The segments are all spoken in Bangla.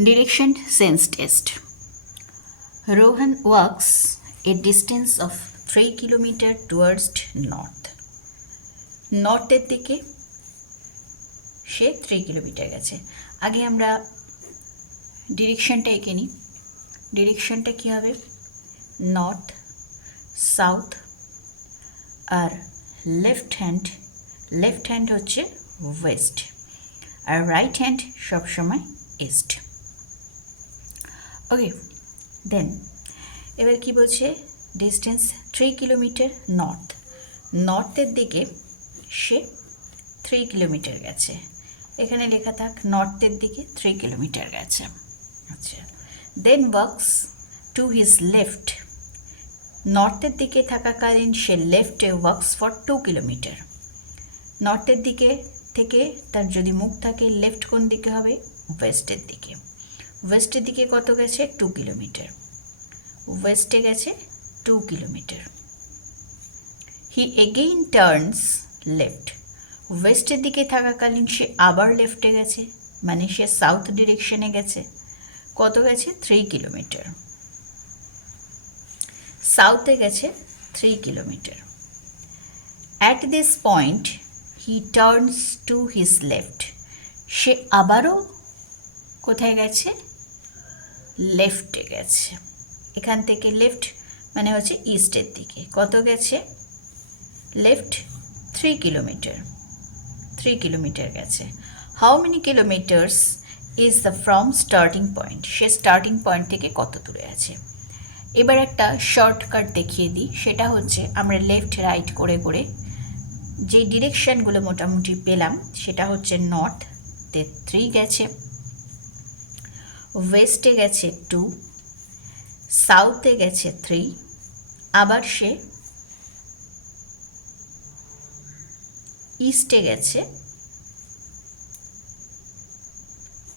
Direction sense test. Rohan walks a distance of 3 kilometer towards north. নর্থের দিকে সে 3 কিলোমিটার গেছে। আগে আমরা ডিরেকশনটা এঁকে নিই। ডিরেকশনটা কী হবে? নর্থ, সাউথ, আর লেফট হ্যান্ড হচ্ছে ওয়েস্ট, আর রাইট হ্যান্ড সবসময় ইস্ট। ওকে, দেন এবার কি বলছে? ডিস্টেন্স 3 কিলোমিটার নর্থের দিকে সে 3 কিলোমিটার গেছে। এখানে লেখা থাক নর্থের দিকে 3 কিলোমিটার গেছে। আচ্ছা, দেন ওয়ার্কস টু হিজ লেফট। নর্থের দিকে থাকাকালীন সে লেফটে ওয়ার্কস ফর 2 কিলোমিটার। নর্থের দিকে থেকে তার যদি মুখ থাকে লেফট কোন দিকে হবে? ওয়েস্টের দিকে। ওয়েস্টের দিকে কত গেছে? 2 কিলোমিটার। ওয়েস্টে গেছে 2 কিলোমিটার। হি এগেইন টার্নস লেফট। ওয়েস্টের দিকে থাকাকালীন সে আবার লেফটে গেছে, মানে সে সাউথ ডিরেকশনে গেছে। কত গেছে? 3 কিলোমিটার। সাউথে গেছে 3 kilometre. At this point he turns to his left. সে আবারও কোথায় গেছে? লেফটে গেছে। এখান থেকে লেফট মানে হচ্ছে ইস্টের দিকে। কত গেছে? Left 3 kilometre. 3 কিলোমিটার গেছে। How many kilometres is the from starting point? Say starting point থেকে কত দূরে আছে? এবার একটা শর্টকাট দেখিয়ে দিই। সেটা হচ্ছে আমরা লেফট রাইট করে করে যে ডিরেকশানগুলো মোটামুটি পেলাম, সেটা হচ্ছে নর্থে 3 গেছে, ওয়েস্টে গেছে 2, সাউথে গেছে 3, আবার সে ইস্টে গেছে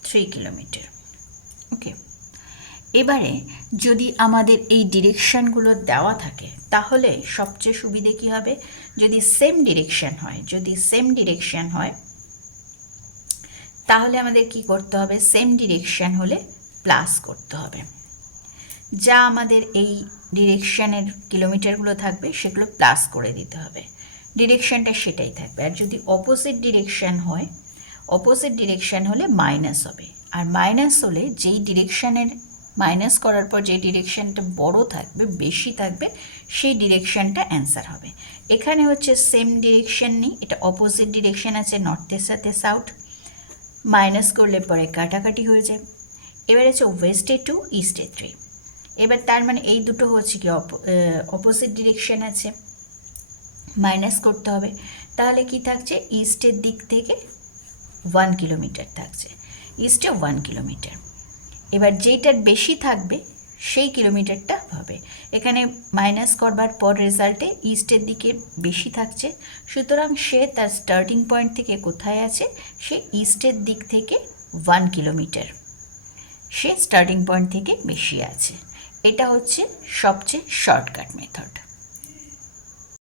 3 কিলোমিটার। ওকে, এবারে যদি আমাদের এই ডিরেকশানগুলো দেওয়া থাকে তাহলে সবচেয়ে সুবিধে কী হবে? যদি সেম ডিরেকশান হয় তাহলে আমাদের কি করতে হবে? সেম ডিরেকশান হলে প্লাস করতে হবে। যা আমাদের এই ডিরেকশানের কিলোমিটারগুলো থাকবে সেগুলো প্লাস করে দিতে হবে। ডিরেকশানটা সেটাই থাকবে। আর যদি অপোজিট ডিরেকশান হলে মাইনাস হবে। আর মাইনাস হলে যেই ডিরেকশানের মাইনাস করার পর যে ডিরেকশানটা বড় থাকবে, বেশি থাকবে, সেই ডিরেকশানটা অ্যান্সার হবে। এখানে হচ্ছে সেম ডিরেকশান নেই, এটা অপোজিট ডিরেকশান আছে, নর্থের সাথে সাউথ। মাইনাস করলে পরে কাটাকাটি হয়ে যায়। এবার হচ্ছে ওয়েস্টে 2, ইস্টে 3। এবার তার মানে এই দুটো হচ্ছে কি অপোজিট ডিরেকশান আছে, মাইনাস করতে হবে। তাহলে কি থাকছে? ইস্টের দিক থেকে 1 কিলোমিটার থাকছে, ইস্টে 1 কিলোমিটার। এবার যেইটার বেশি থাকবে সেই কিলোমিটারটা হবে। এখানে মাইনাস করবার পর রেজাল্টে ইস্টের দিকে বেশি থাকছে, সুতরাং সে তার স্টার্টিং পয়েন্ট থেকে কোথায় আছে? সে ইস্টের দিক থেকে 1 কিলোমিটার সে স্টার্টিং পয়েন্ট থেকে বেশি আছে। এটা হচ্ছে সবচেয়ে শর্টকাট মেথড।